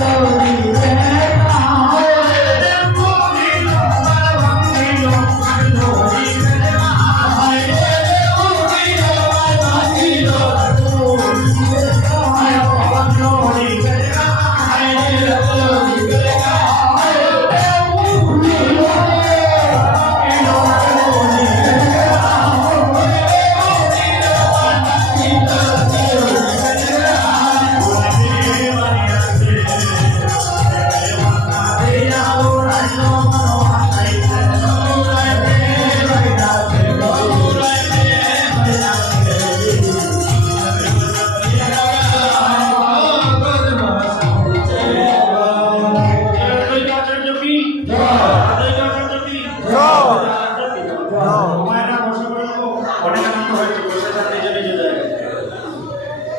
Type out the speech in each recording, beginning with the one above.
Oh.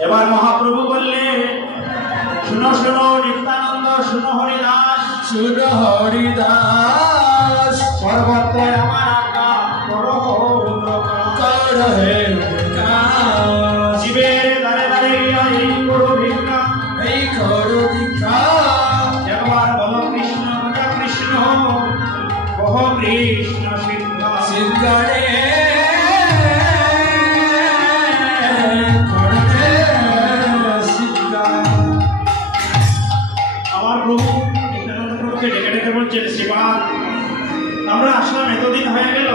এবার মহাপ্রভু বললে শুনো শুনো নিত্যানন্দ শুনো হরিদাস। শুন হরিদাস। সর্বত্র আমরা আসলাম এতদিন হয়ে গেল।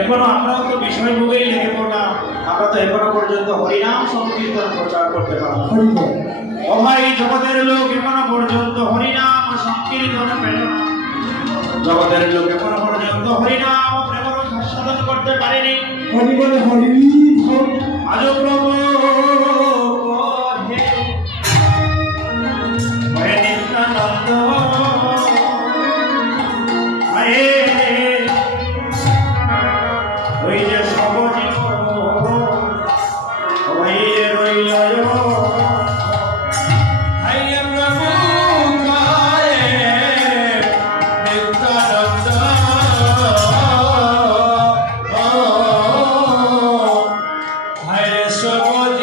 এখনও আমরাও তো বিষয় ভোগেই লেগে পড়লাম। আমরা তো এখনও পর্যন্ত হরিনাম সংকীর্তন প্রচার করতে পারলাম। ও ভাই জগতের লোক এখনও পর্যন্ত হরিনাম সংকীর্তন পেল না। জগতের লোক এখনও পর্যন্ত হরিনাম ও প্রেমর সাধন করতে পারেনি। হরি বলে হরি। আজও প্রভু হে।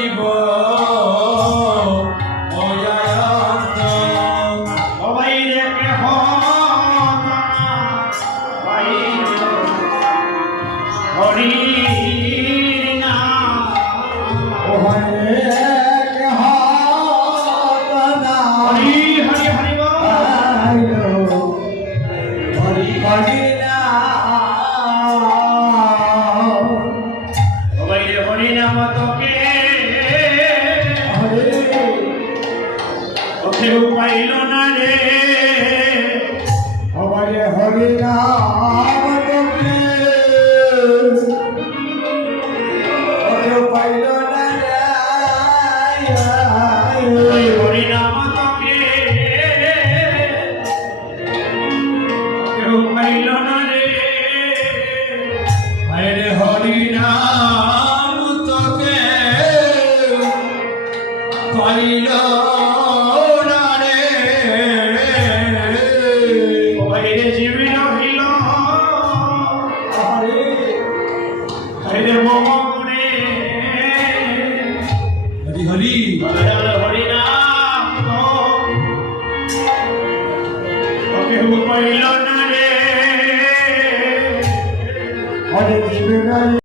সব জীব অয়ান্ত সবাই কেউ পাইল না রে। হরি হরি নাম তোকে। কেউ হরি হরি। হরি না